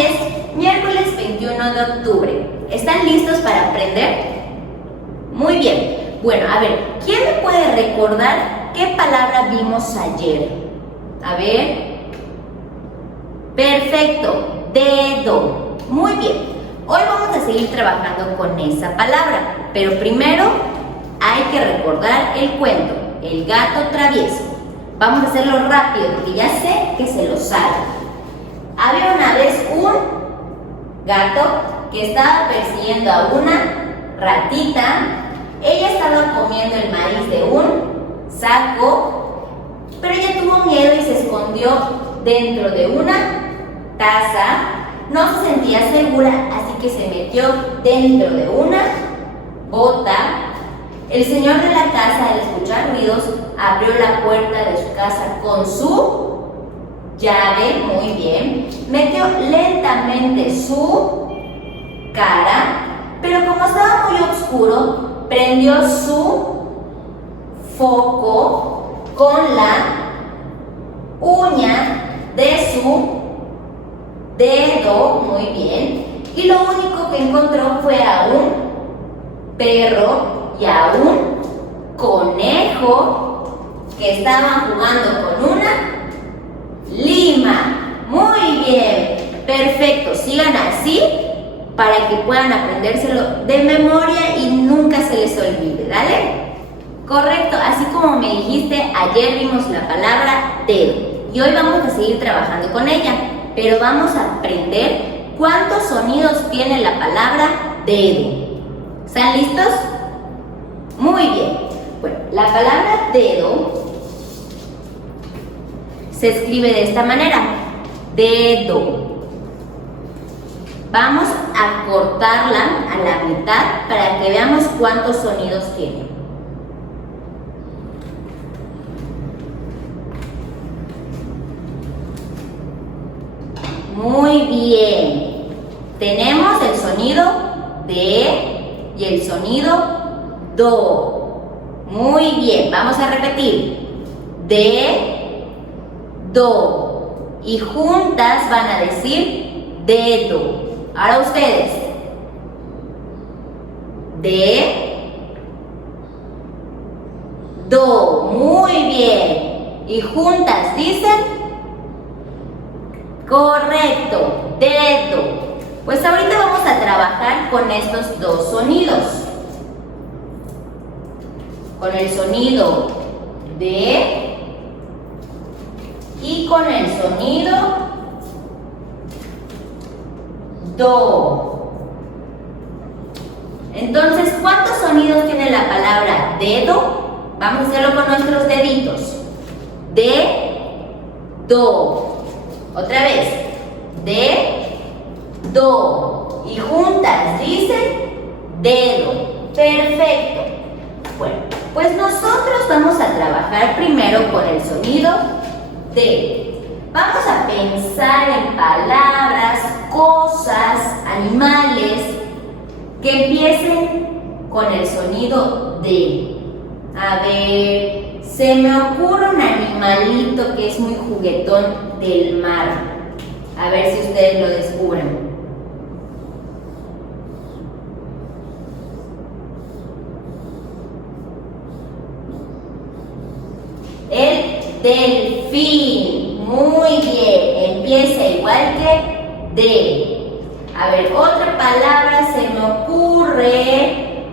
es miércoles 21 de octubre. ¿Están listos para aprender? Muy bien. Bueno, a ver, ¿quién me puede recordar qué palabra vimos ayer? A ver. Perfecto, dedo. Muy bien. Hoy vamos a seguir trabajando con esa palabra, pero primero hay que recordar el cuento, El gato travieso. Vamos a hacerlo rápido porque ya sé que se lo saben. Había una vez un gato que estaba persiguiendo a una ratita. Ella estaba comiendo el maíz de un saco, pero ella tuvo miedo y se escondió dentro de una taza. No se sentía segura, así que se metió dentro de una bota. El señor de la casa, al escuchar ruidos, abrió la puerta de su casa con su llave, muy bien. Metió lentamente su cara, pero como estaba muy oscuro, prendió su foco con la uña de su dedo, muy bien, y lo único que encontró fue a un perro y a un conejo que estaban jugando con una lima. Muy bien, perfecto, sigan así para que puedan aprendérselo de memoria y nunca se les olvide, ¿dale? Correcto, así como me dijiste, ayer vimos la palabra dedo y hoy vamos a seguir trabajando con ella. Pero vamos a aprender cuántos sonidos tiene la palabra dedo. ¿Están listos? Muy bien. Bueno, la palabra dedo se escribe de esta manera. Dedo. Vamos a cortarla a la mitad para que veamos cuántos sonidos tiene. Muy bien. Tenemos el sonido de y el sonido do. Muy bien. Vamos a repetir. De, do. Y juntas van a decir dedo. Ahora ustedes. De, do. Muy bien. Y juntas dicen correcto, dedo. Pues ahorita vamos a trabajar con estos dos sonidos. Con el sonido de y con el sonido do. Entonces, ¿cuántos sonidos tiene la palabra dedo? Vamos a hacerlo con nuestros deditos. De, do. Otra vez, de, do, y juntas dicen dedo. Perfecto. Bueno, pues nosotros vamos a trabajar primero con el sonido de. Vamos a pensar en palabras, cosas, animales que empiecen con el sonido de. A ver, se me ocurre un animalito que es muy juguetón del mar. A ver si ustedes lo descubren. El delfín. Muy bien. Empieza igual que de. A ver, otra palabra se me ocurre.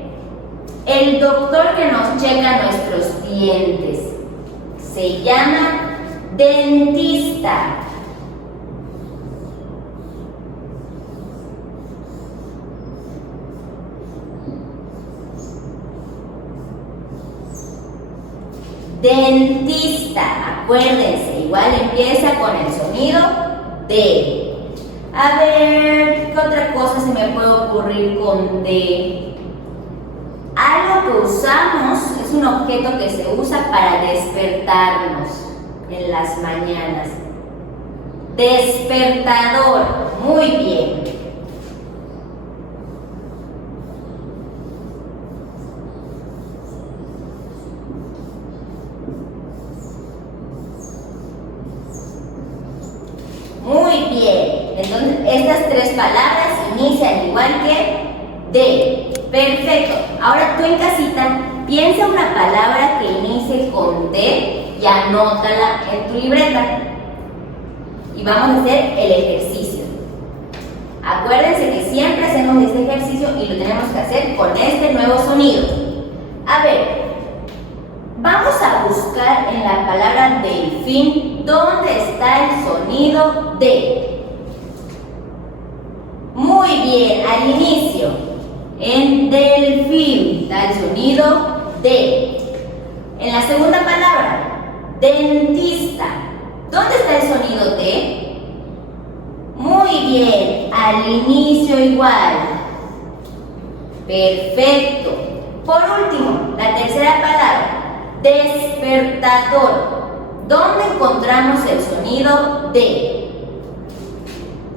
El doctor que nos checa nuestros dientes. Se llama dentista. Dentista, acuérdense, igual empieza con el sonido de. A ver, ¿qué otra cosa se me puede ocurrir con de? Algo que usamos, es un objeto que se usa para despertarnos en las mañanas. Despertador, muy bien. Muy bien. Entonces, estas tres palabras inician igual que D. Perfecto. Ahora tú en casita piensa una palabra que inicie con D y anótala en tu libreta. Y vamos a hacer el ejercicio. Acuérdense que siempre hacemos este ejercicio y lo tenemos que hacer con este nuevo sonido. A ver, vamos a buscar en la palabra delfín dónde está el sonido D. Muy bien, al inicio, en delfín está el sonido D. En la segunda palabra, dentista, ¿dónde está el sonido D? Muy bien, al inicio igual. Perfecto. Por último, la tercera palabra, despertador. ¿Dónde encontramos el sonido D?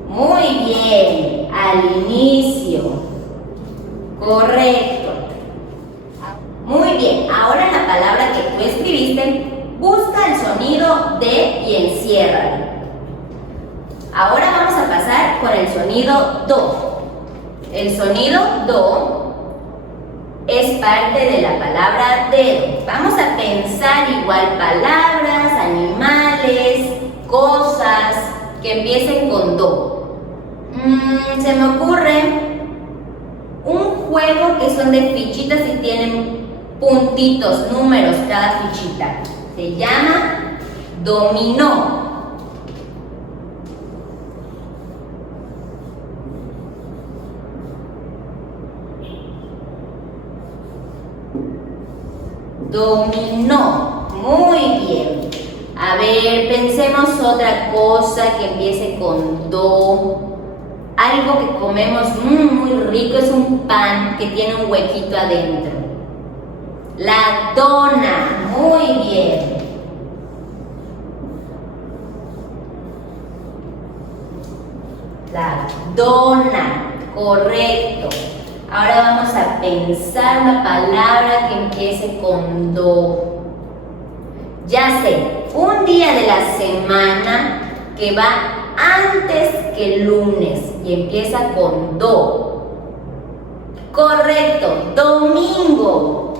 Muy bien, al inicio. Correcto. Muy bien, ahora en la palabra que tú escribiste, busca el sonido D y enciérralo. Ahora vamos a pasar con el sonido Do. El sonido Do es parte de la palabra dedo. Vamos a pensar igual palabras, animales, cosas que empiecen con Do. Se me ocurre un juego que son de fichitas y tienen puntitos, números cada fichita. Se llama dominó. Dominó. Muy bien. A ver, pensemos otra cosa que empiece con do. Algo que comemos muy rico es un pan que tiene un huequito adentro. La dona. Muy bien. La dona. Correcto. Ahora vamos a pensar una palabra que empiece con do. Ya sé, un día de la semana que va antes que el lunes y empieza con do. Correcto, domingo.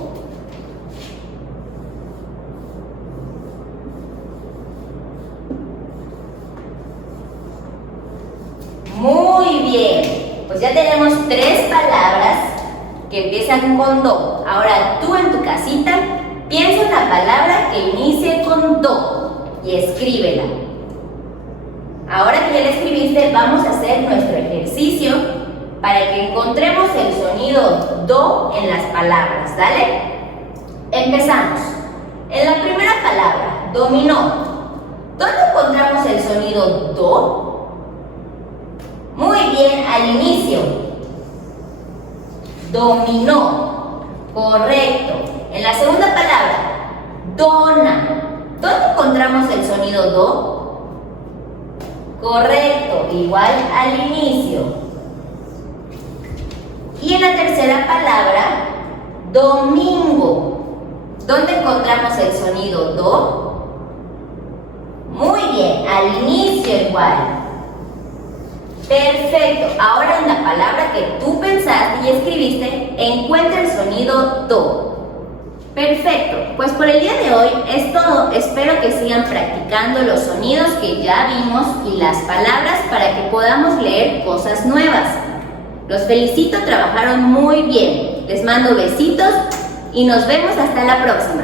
Muy bien. Pues ya tenemos tres palabras que empiezan con do. Ahora tú en tu casita piensa una palabra que inicie con do y escríbela. Ahora que ya la escribiste, vamos a hacer nuestro ejercicio para que encontremos el sonido do en las palabras. ¿Dale? Empezamos. En la primera palabra, dominó. ¿Dónde encontramos el sonido do? Muy bien, al inicio. Dominó. Correcto. En la segunda palabra, dona. ¿Dónde encontramos el sonido do? Correcto, igual al inicio. Y en la tercera palabra, domingo. ¿Dónde encontramos el sonido do? Muy bien, al inicio igual. Perfecto. Ahora en la palabra que tú pensaste y escribiste, encuentra el sonido do. Perfecto. Pues por el día de hoy es todo. Espero que sigan practicando los sonidos que ya vimos y las palabras para que podamos leer cosas nuevas. Los felicito, trabajaron muy bien. Les mando besitos y nos vemos hasta la próxima.